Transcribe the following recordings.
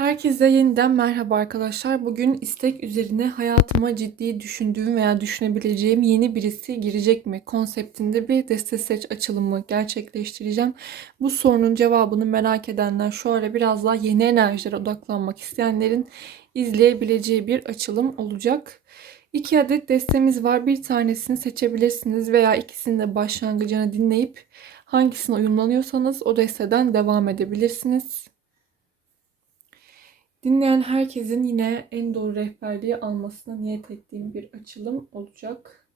Herkese yeniden merhaba arkadaşlar. Bugün istek üzerine hayatıma ciddi düşündüğüm veya düşünebileceğim yeni birisi girecek mi konseptinde bir deste seç açılımı gerçekleştireceğim. Bu sorunun cevabını merak edenler ara biraz daha yeni enerjilere odaklanmak isteyenlerin izleyebileceği bir açılım olacak. İki adet destemiz var. Bir tanesini seçebilirsiniz veya ikisini de başlangıcını dinleyip hangisine uyumlanıyorsanız o desteden devam edebilirsiniz. Dinleyen herkesin yine en doğru rehberliği almasına niyet ettiğim bir açılım olacak.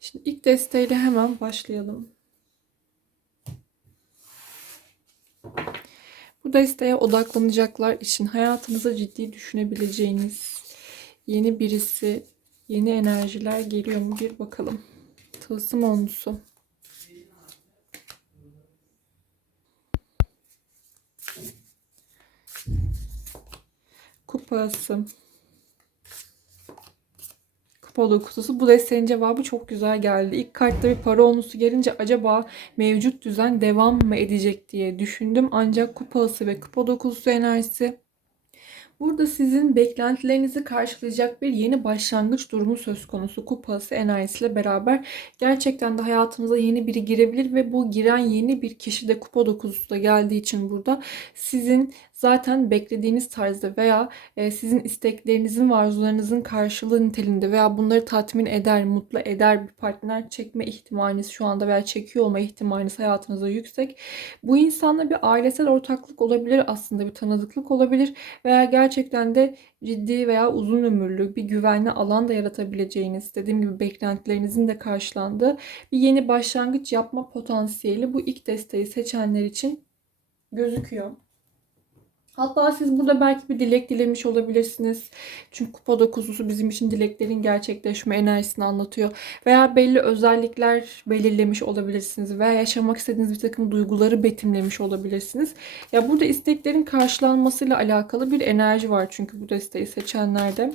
Şimdi ilk desteğiyle hemen başlayalım. Bu desteğe odaklanacaklar için hayatınıza ciddi düşünebileceğiniz yeni birisi, yeni enerjiler geliyor mu bir bakalım. Tılsım onlusu. Kupası. Kupalı kutusu. Bu desteğin cevabı çok güzel geldi. İlk kartta bir para onusu gelince acaba mevcut düzen devam mı edecek diye düşündüm. Ancak kupası ve kupa dokuzusu enerjisi Burada sizin beklentilerinizi karşılayacak bir yeni başlangıç durumu söz konusu. Kupası enerjisiyle beraber gerçekten de hayatımıza yeni biri girebilir ve bu giren yeni bir kişi de kupa dokuzusu da geldiği için burada sizin zaten beklediğiniz tarzda veya e, sizin isteklerinizin ve arzularınızın karşılığı niteliğinde veya bunları tatmin eder, mutlu eder bir partner çekme ihtimaliniz şu anda veya çekiyor olma ihtimaliniz hayatınızda yüksek. Bu insanla bir ailesel ortaklık olabilir aslında bir tanıdıklık olabilir veya gerçekten de ciddi veya uzun ömürlü bir güvenli alan da yaratabileceğiniz, dediğim gibi beklentilerinizin de karşılandığı bir yeni başlangıç yapma potansiyeli bu ilk desteği seçenler için gözüküyor. Hatta siz burada belki bir dilek dilemiş olabilirsiniz. Çünkü kupa dokuzusu bizim için dileklerin gerçekleşme enerjisini anlatıyor. Veya belli özellikler belirlemiş olabilirsiniz. Veya yaşamak istediğiniz bir takım duyguları betimlemiş olabilirsiniz. Ya burada isteklerin karşılanmasıyla alakalı bir enerji var çünkü bu desteği seçenlerde.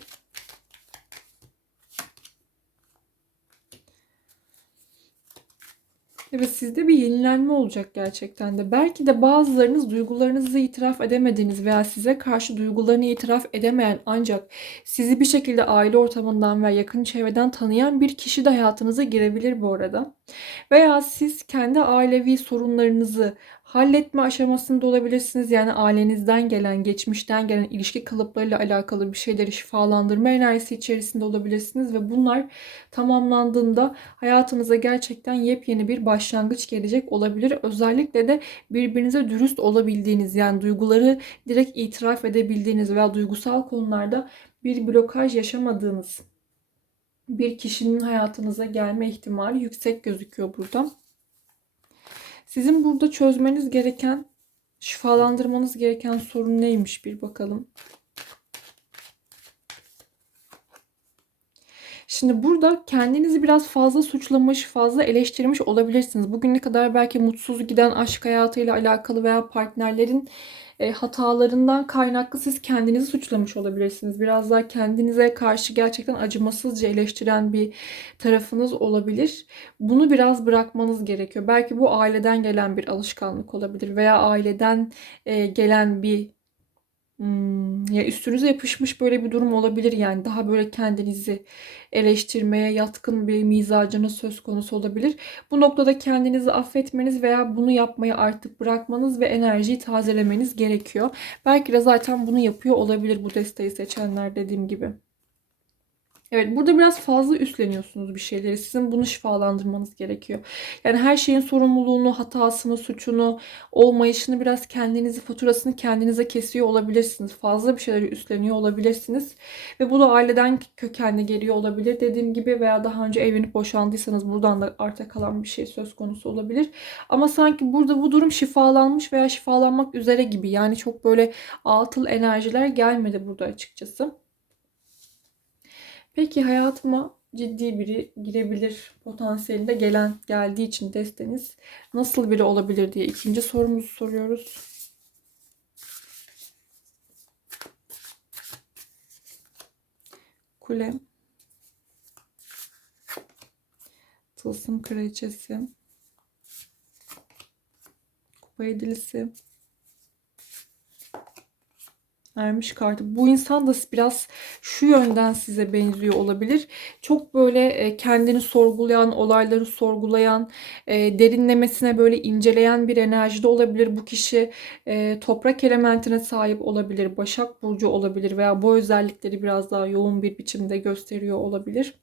Evet sizde bir yenilenme olacak gerçekten de. Belki de bazılarınız duygularınızı itiraf edemediğiniz veya size karşı duygularını itiraf edemeyen ancak sizi bir şekilde aile ortamından veya yakın çevreden tanıyan bir kişi de hayatınıza girebilir bu arada. Veya siz kendi ailevi sorunlarınızı halletme aşamasında olabilirsiniz. Yani ailenizden gelen, geçmişten gelen ilişki kalıplarıyla alakalı bir şeyleri şifalandırma enerjisi içerisinde olabilirsiniz ve bunlar tamamlandığında hayatınıza gerçekten yepyeni bir başlangıç gelecek olabilir. Özellikle de birbirinize dürüst olabildiğiniz yani duyguları direkt itiraf edebildiğiniz veya duygusal konularda bir blokaj yaşamadığınız bir kişinin hayatınıza gelme ihtimali yüksek gözüküyor burada. Sizin burada çözmeniz gereken, şifalandırmanız gereken sorun neymiş bir bakalım. Şimdi burada kendinizi biraz fazla suçlamış, fazla eleştirmiş olabilirsiniz. Bugüne kadar belki mutsuz giden aşk hayatıyla alakalı veya partnerlerin e, hatalarından kaynaklı siz kendinizi suçlamış olabilirsiniz. Biraz daha kendinize karşı gerçekten acımasızca eleştiren bir tarafınız olabilir. Bunu biraz bırakmanız gerekiyor. Belki bu aileden gelen bir alışkanlık olabilir veya aileden e, gelen bir Hmm, ya üstünüze yapışmış böyle bir durum olabilir yani daha böyle kendinizi eleştirmeye yatkın bir mizacınız söz konusu olabilir. Bu noktada kendinizi affetmeniz veya bunu yapmayı artık bırakmanız ve enerjiyi tazelemeniz gerekiyor. Belki de zaten bunu yapıyor olabilir bu desteği seçenler dediğim gibi. Evet burada biraz fazla üstleniyorsunuz bir şeyleri. Sizin bunu şifalandırmanız gerekiyor. Yani her şeyin sorumluluğunu, hatasını, suçunu, olmayışını biraz kendinizi, faturasını kendinize kesiyor olabilirsiniz. Fazla bir şeyleri üstleniyor olabilirsiniz. Ve bu da aileden kökenli geliyor olabilir. Dediğim gibi veya daha önce evlenip boşandıysanız buradan da arta kalan bir şey söz konusu olabilir. Ama sanki burada bu durum şifalanmış veya şifalanmak üzere gibi. Yani çok böyle atıl enerjiler gelmedi burada açıkçası. Peki hayatıma ciddi biri girebilir potansiyelinde gelen geldiği için desteniz nasıl biri olabilir diye ikinci sorumuzu soruyoruz. Kule. Tılsım kraliçesi. Kupa yedilisi. Ermiş kartı. Bu insan da biraz şu yönden size benziyor olabilir. Çok böyle e, kendini sorgulayan, olayları sorgulayan, e, derinlemesine böyle inceleyen bir enerjide olabilir. Bu kişi e, toprak elementine sahip olabilir, Başak Burcu olabilir veya bu özellikleri biraz daha yoğun bir biçimde gösteriyor olabilir.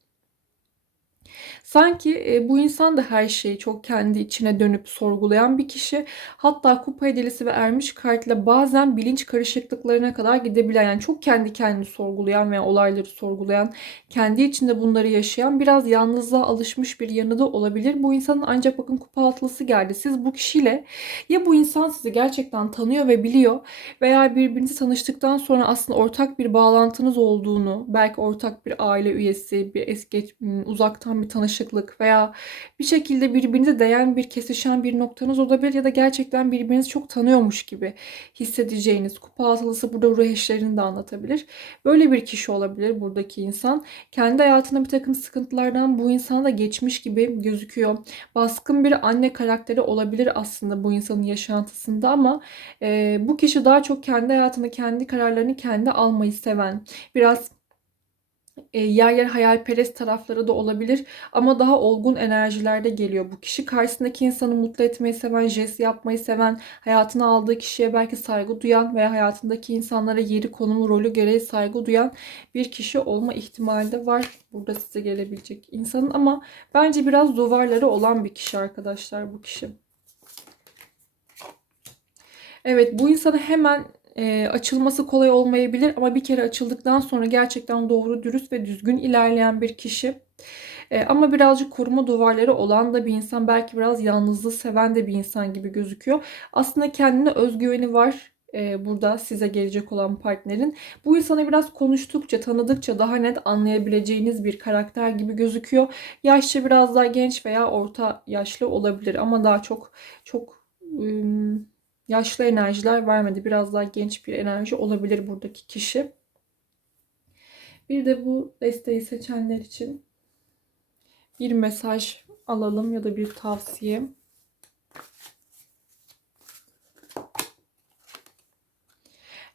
Sanki e, bu insan da her şeyi çok kendi içine dönüp sorgulayan bir kişi. Hatta kupa hediyesi ve ermiş kartla bazen bilinç karışıklıklarına kadar gidebilen yani çok kendi kendini sorgulayan veya olayları sorgulayan, kendi içinde bunları yaşayan biraz yalnızlığa alışmış bir yanı da olabilir. Bu insanın ancak bakın kupa altılısı geldi. Siz bu kişiyle ya bu insan sizi gerçekten tanıyor ve biliyor veya birbirinizi tanıştıktan sonra aslında ortak bir bağlantınız olduğunu, belki ortak bir aile üyesi, bir eski uzaktan bir tanışıklık veya bir şekilde birbirinize değen bir kesişen bir noktanız olabilir ya da gerçekten birbirinizi çok tanıyormuş gibi hissedeceğiniz kupa altılısı burada ruh eşlerini de anlatabilir. Böyle bir kişi olabilir buradaki insan. Kendi hayatında bir takım sıkıntılardan bu insana da geçmiş gibi gözüküyor. Baskın bir anne karakteri olabilir aslında bu insanın yaşantısında ama e, bu kişi daha çok kendi hayatında kendi kararlarını kendi almayı seven, biraz yer yer hayalperest tarafları da olabilir ama daha olgun enerjilerde geliyor bu kişi. Karşısındaki insanı mutlu etmeyi seven, jest yapmayı seven, hayatına aldığı kişiye belki saygı duyan veya hayatındaki insanlara yeri, konumu, rolü gereği saygı duyan bir kişi olma ihtimali de var burada size gelebilecek insanın ama bence biraz duvarları olan bir kişi arkadaşlar bu kişi. Evet bu insanı hemen e, açılması kolay olmayabilir ama bir kere açıldıktan sonra gerçekten doğru, dürüst ve düzgün ilerleyen bir kişi. E, ama birazcık koruma duvarları olan da bir insan. Belki biraz yalnızlığı seven de bir insan gibi gözüküyor. Aslında kendine özgüveni var e, burada size gelecek olan partnerin. Bu insanı biraz konuştukça, tanıdıkça daha net anlayabileceğiniz bir karakter gibi gözüküyor. Yaşça biraz daha genç veya orta yaşlı olabilir ama daha çok çok ım, yaşlı enerjiler vermedi. Biraz daha genç bir enerji olabilir buradaki kişi. Bir de bu desteği seçenler için bir mesaj alalım ya da bir tavsiye.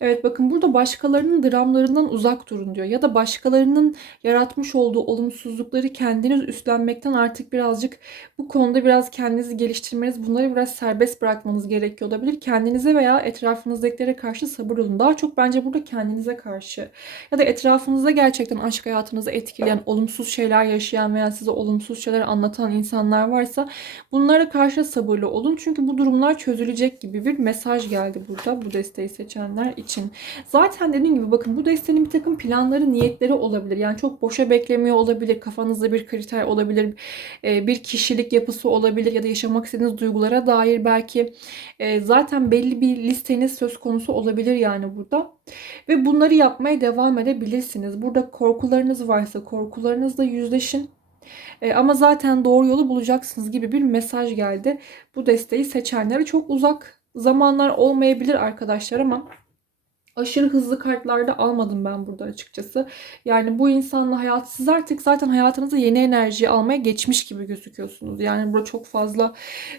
Evet bakın burada başkalarının dramlarından uzak durun diyor. Ya da başkalarının yaratmış olduğu olumsuzlukları kendiniz üstlenmekten artık birazcık bu konuda biraz kendinizi geliştirmeniz, bunları biraz serbest bırakmanız gerekiyor olabilir. Kendinize veya etrafınızdakilere karşı sabır olun. Daha çok bence burada kendinize karşı ya da etrafınızda gerçekten aşk hayatınızı etkileyen, olumsuz şeyler yaşayan veya size olumsuz şeyler anlatan insanlar varsa bunlara karşı sabırlı olun. Çünkü bu durumlar çözülecek gibi bir mesaj geldi burada bu desteği seçenler için için. Zaten dediğim gibi bakın bu destenin bir takım planları, niyetleri olabilir. Yani çok boşa beklemiyor olabilir. Kafanızda bir kriter olabilir. E, bir kişilik yapısı olabilir ya da yaşamak istediğiniz duygulara dair belki e, zaten belli bir listeniz söz konusu olabilir yani burada. Ve bunları yapmaya devam edebilirsiniz. Burada korkularınız varsa korkularınızla yüzleşin. E, ama zaten doğru yolu bulacaksınız gibi bir mesaj geldi. Bu desteği seçenlere çok uzak zamanlar olmayabilir arkadaşlar ama aşırı hızlı kartlarda almadım ben burada açıkçası. Yani bu insanla hayat siz artık zaten hayatınıza yeni enerji almaya geçmiş gibi gözüküyorsunuz. Yani burada çok fazla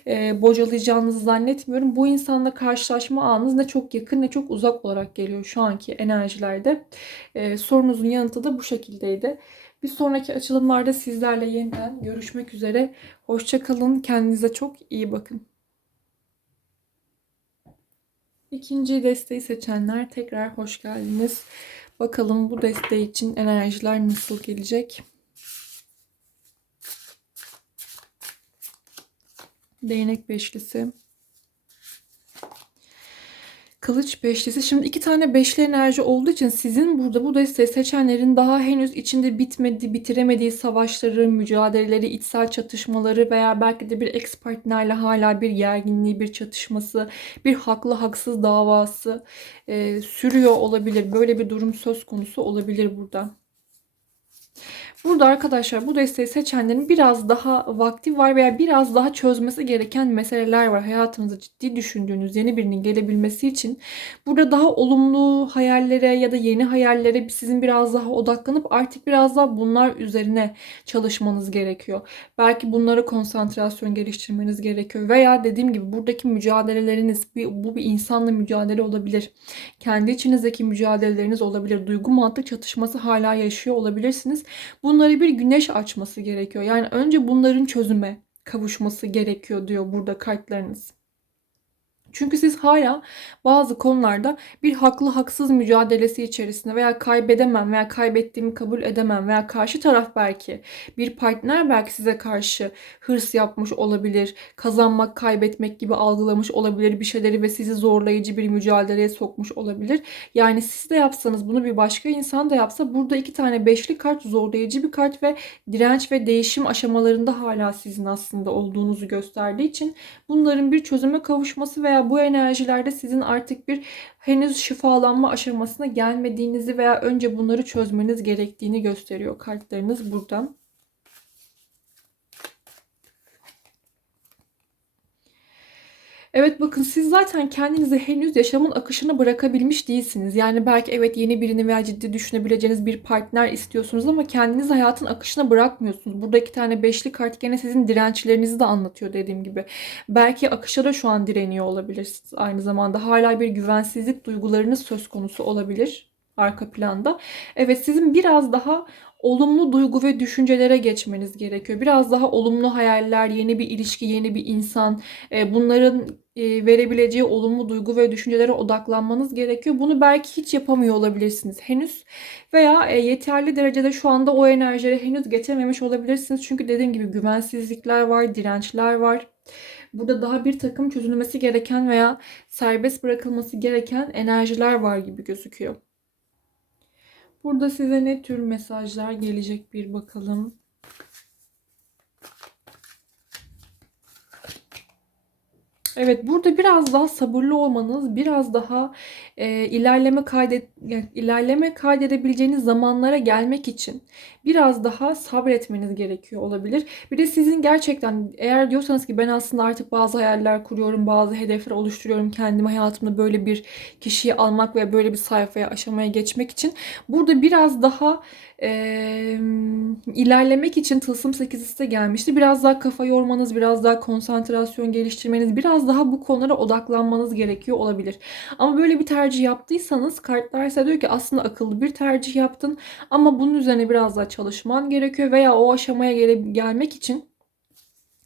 e, bocalayacağınızı zannetmiyorum. Bu insanla karşılaşma anınız ne çok yakın ne çok uzak olarak geliyor şu anki enerjilerde. E, sorunuzun yanıtı da bu şekildeydi. Bir sonraki açılımlarda sizlerle yeniden görüşmek üzere. Hoşçakalın. Kendinize çok iyi bakın. İkinci desteği seçenler tekrar hoş geldiniz. Bakalım bu desteği için enerjiler nasıl gelecek? Değnek beşlisi. Kılıç beşlisi. Şimdi iki tane beşli enerji olduğu için sizin burada bu desteği seçenlerin daha henüz içinde bitmedi, bitiremediği savaşları, mücadeleleri, içsel çatışmaları veya belki de bir ex partnerle hala bir gerginliği, bir çatışması, bir haklı haksız davası e, sürüyor olabilir. Böyle bir durum söz konusu olabilir burada. Burada arkadaşlar bu desteği seçenlerin biraz daha vakti var veya biraz daha çözmesi gereken meseleler var. Hayatınızda ciddi düşündüğünüz yeni birinin gelebilmesi için burada daha olumlu hayallere ya da yeni hayallere sizin biraz daha odaklanıp artık biraz daha bunlar üzerine çalışmanız gerekiyor. Belki bunlara konsantrasyon geliştirmeniz gerekiyor veya dediğim gibi buradaki mücadeleleriniz bu bir insanla mücadele olabilir. Kendi içinizdeki mücadeleleriniz olabilir. Duygu mantık çatışması hala yaşıyor olabilirsiniz. Bunları bir güneş açması gerekiyor. Yani önce bunların çözüme kavuşması gerekiyor diyor burada kartlarınız. Çünkü siz hala bazı konularda bir haklı haksız mücadelesi içerisinde veya kaybedemem veya kaybettiğimi kabul edemem veya karşı taraf belki bir partner belki size karşı hırs yapmış olabilir. Kazanmak, kaybetmek gibi algılamış olabilir bir şeyleri ve sizi zorlayıcı bir mücadeleye sokmuş olabilir. Yani siz de yapsanız bunu bir başka insan da yapsa burada iki tane beşli kart zorlayıcı bir kart ve direnç ve değişim aşamalarında hala sizin aslında olduğunuzu gösterdiği için bunların bir çözüme kavuşması veya bu enerjilerde sizin artık bir henüz şifalanma aşamasına gelmediğinizi veya önce bunları çözmeniz gerektiğini gösteriyor kartlarınız buradan. Evet bakın siz zaten kendinizi henüz yaşamın akışını bırakabilmiş değilsiniz. Yani belki evet yeni birini veya ciddi düşünebileceğiniz bir partner istiyorsunuz ama kendiniz hayatın akışına bırakmıyorsunuz. Burada iki tane beşli kart gene sizin dirençlerinizi de anlatıyor dediğim gibi. Belki akışa da şu an direniyor olabilirsiniz. Aynı zamanda hala bir güvensizlik duygularınız söz konusu olabilir arka planda. Evet sizin biraz daha olumlu duygu ve düşüncelere geçmeniz gerekiyor. Biraz daha olumlu hayaller, yeni bir ilişki, yeni bir insan, e, bunların e, verebileceği olumlu duygu ve düşüncelere odaklanmanız gerekiyor. Bunu belki hiç yapamıyor olabilirsiniz henüz veya e, yeterli derecede şu anda o enerjileri henüz geçememiş olabilirsiniz. Çünkü dediğim gibi güvensizlikler var, dirençler var. Burada daha bir takım çözülmesi gereken veya serbest bırakılması gereken enerjiler var gibi gözüküyor. Burada size ne tür mesajlar gelecek bir bakalım. Evet burada biraz daha sabırlı olmanız, biraz daha e, ilerleme kaydet ilerleme kaydedebileceğiniz zamanlara gelmek için biraz daha sabretmeniz gerekiyor olabilir. Bir de sizin gerçekten eğer diyorsanız ki ben aslında artık bazı hayaller kuruyorum, bazı hedefler oluşturuyorum kendime hayatımda böyle bir kişiyi almak ve böyle bir sayfaya aşamaya geçmek için burada biraz daha e, ilerlemek için tılsım 8'i de gelmişti. Biraz daha kafa yormanız, biraz daha konsantrasyon geliştirmeniz, biraz daha bu konulara odaklanmanız gerekiyor olabilir. Ama böyle bir tercih yaptıysanız kartlar size diyor ki aslında akıllı bir tercih yaptın ama bunun üzerine biraz daha çalışman gerekiyor veya o aşamaya gele, gelmek için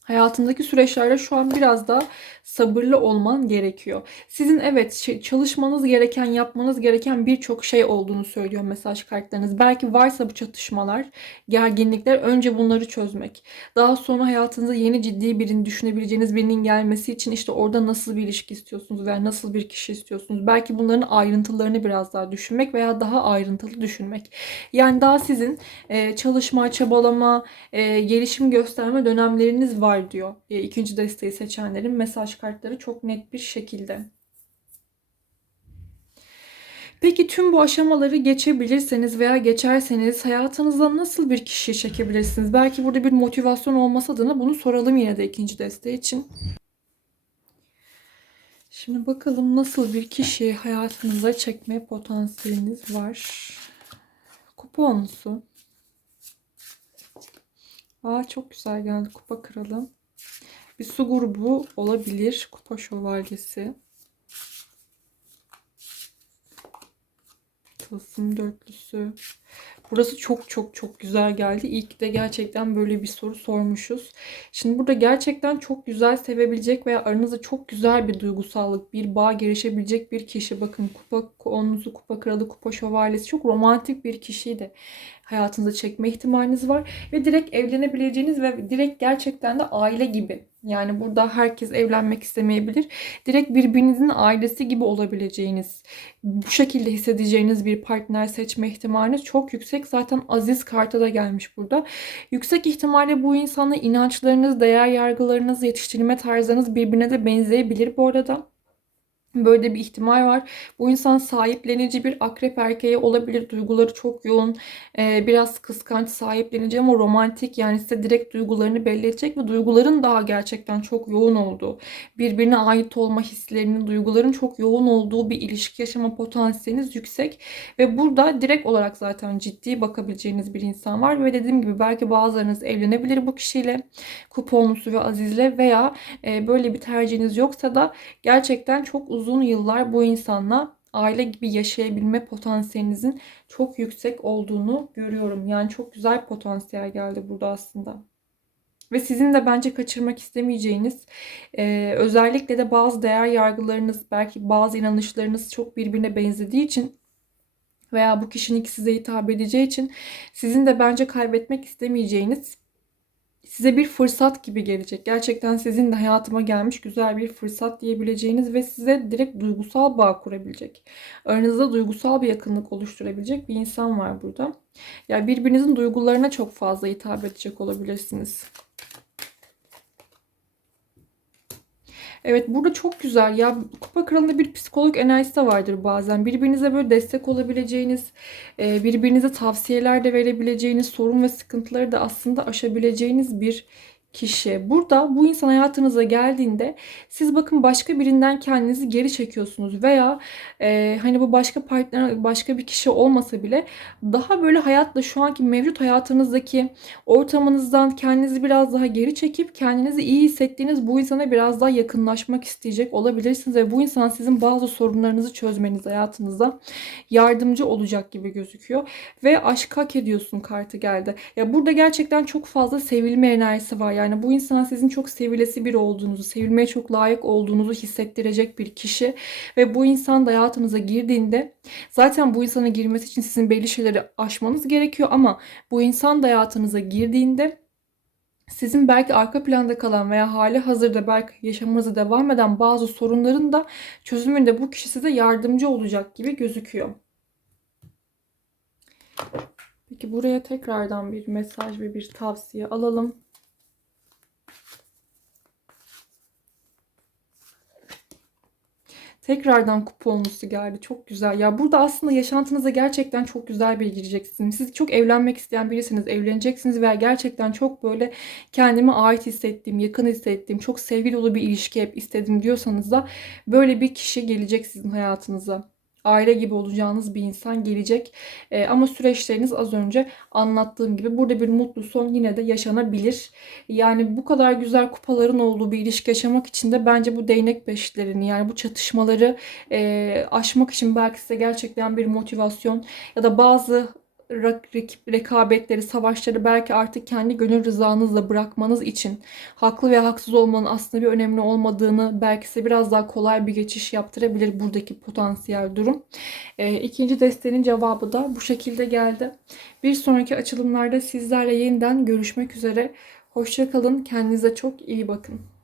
hayatındaki süreçlerde şu an biraz daha sabırlı olman gerekiyor. Sizin evet çalışmanız gereken, yapmanız gereken birçok şey olduğunu söylüyor mesaj kartlarınız. Belki varsa bu çatışmalar, gerginlikler önce bunları çözmek. Daha sonra hayatınıza yeni ciddi birini düşünebileceğiniz birinin gelmesi için işte orada nasıl bir ilişki istiyorsunuz veya nasıl bir kişi istiyorsunuz. Belki bunların ayrıntılarını biraz daha düşünmek veya daha ayrıntılı düşünmek. Yani daha sizin çalışma, çabalama, gelişim gösterme dönemleriniz var diyor. İkinci desteği seçenlerin mesaj kartları çok net bir şekilde. Peki tüm bu aşamaları geçebilirseniz veya geçerseniz hayatınızda nasıl bir kişiyi çekebilirsiniz? Belki burada bir motivasyon olması adına bunu soralım yine de ikinci desteği için. Şimdi bakalım nasıl bir kişi hayatınıza çekme potansiyeliniz var. Kupa onusu. Aa çok güzel geldi kupa kralı. Bir su grubu olabilir. Kupa şövalyesi. Tılsım dörtlüsü. Burası çok çok çok güzel geldi. İlk de gerçekten böyle bir soru sormuşuz. Şimdi burada gerçekten çok güzel sevebilecek veya aranızda çok güzel bir duygusallık, bir bağ gelişebilecek bir kişi. Bakın kupa onlusu, kupa kralı, kupa şövalyesi çok romantik bir kişiydi hayatınıza çekme ihtimaliniz var. Ve direkt evlenebileceğiniz ve direkt gerçekten de aile gibi. Yani burada herkes evlenmek istemeyebilir. Direkt birbirinizin ailesi gibi olabileceğiniz, bu şekilde hissedeceğiniz bir partner seçme ihtimaliniz çok yüksek. Zaten aziz kartı da gelmiş burada. Yüksek ihtimalle bu insanla inançlarınız, değer yargılarınız, yetiştirilme tarzlarınız birbirine de benzeyebilir bu arada. Böyle bir ihtimal var. Bu insan sahiplenici bir akrep erkeği olabilir. Duyguları çok yoğun. Ee, biraz kıskanç, sahiplenici ama romantik. Yani size direkt duygularını belli edecek ve duyguların daha gerçekten çok yoğun olduğu, birbirine ait olma hislerinin, duyguların çok yoğun olduğu bir ilişki yaşama potansiyeliniz yüksek. Ve burada direkt olarak zaten ciddi bakabileceğiniz bir insan var. Ve dediğim gibi belki bazılarınız evlenebilir bu kişiyle. Kuponlusu ve Aziz'le veya e, böyle bir tercihiniz yoksa da gerçekten çok uzun yıllar bu insanla aile gibi yaşayabilme potansiyelinizin çok yüksek olduğunu görüyorum. Yani çok güzel potansiyel geldi burada aslında. Ve sizin de bence kaçırmak istemeyeceğiniz, e, özellikle de bazı değer yargılarınız, belki bazı inanışlarınız çok birbirine benzediği için veya bu kişinin size hitap edeceği için sizin de bence kaybetmek istemeyeceğiniz size bir fırsat gibi gelecek. Gerçekten sizin de hayatıma gelmiş güzel bir fırsat diyebileceğiniz ve size direkt duygusal bağ kurabilecek. Aranızda duygusal bir yakınlık oluşturabilecek bir insan var burada. Yani birbirinizin duygularına çok fazla hitap edecek olabilirsiniz. Evet burada çok güzel ya kupa kralında bir psikolog enerjisi de vardır bazen. Birbirinize böyle destek olabileceğiniz, e, birbirinize tavsiyeler de verebileceğiniz, sorun ve sıkıntıları da aslında aşabileceğiniz bir kişi. Burada bu insan hayatınıza geldiğinde siz bakın başka birinden kendinizi geri çekiyorsunuz veya e, hani bu başka partner başka bir kişi olmasa bile daha böyle hayatla şu anki mevcut hayatınızdaki ortamınızdan kendinizi biraz daha geri çekip kendinizi iyi hissettiğiniz bu insana biraz daha yakınlaşmak isteyecek olabilirsiniz ve bu insan sizin bazı sorunlarınızı çözmeniz hayatınızda yardımcı olacak gibi gözüküyor ve aşk hak ediyorsun kartı geldi. Ya burada gerçekten çok fazla sevilme enerjisi var. Yani bu insan sizin çok sevilesi bir olduğunuzu, sevilmeye çok layık olduğunuzu hissettirecek bir kişi ve bu insan da hayatınıza girdiğinde zaten bu insana girmesi için sizin belli şeyleri aşmanız gerekiyor ama bu insan da hayatınıza girdiğinde sizin belki arka planda kalan veya hali hazırda belki yaşamınıza devam eden bazı sorunların da çözümünde bu kişi size yardımcı olacak gibi gözüküyor. Peki buraya tekrardan bir mesaj ve bir tavsiye alalım. Tekrardan kuponlusu geldi. Çok güzel. Ya burada aslında yaşantınıza gerçekten çok güzel bir gireceksiniz. Siz çok evlenmek isteyen birisiniz. Evleneceksiniz veya gerçekten çok böyle kendime ait hissettiğim, yakın hissettiğim, çok sevgi dolu bir ilişki hep istedim diyorsanız da böyle bir kişi gelecek sizin hayatınıza aile gibi olacağınız bir insan gelecek. E, ama süreçleriniz az önce anlattığım gibi burada bir mutlu son yine de yaşanabilir. Yani bu kadar güzel kupaların olduğu bir ilişki yaşamak için de bence bu değnek beşlerini yani bu çatışmaları e, aşmak için belki size gerçekten bir motivasyon ya da bazı rekabetleri, savaşları belki artık kendi gönül rızanızla bırakmanız için haklı ve haksız olmanın aslında bir önemli olmadığını belki size biraz daha kolay bir geçiş yaptırabilir buradaki potansiyel durum. E, ikinci destenin cevabı da bu şekilde geldi. Bir sonraki açılımlarda sizlerle yeniden görüşmek üzere. Hoşçakalın. Kendinize çok iyi bakın.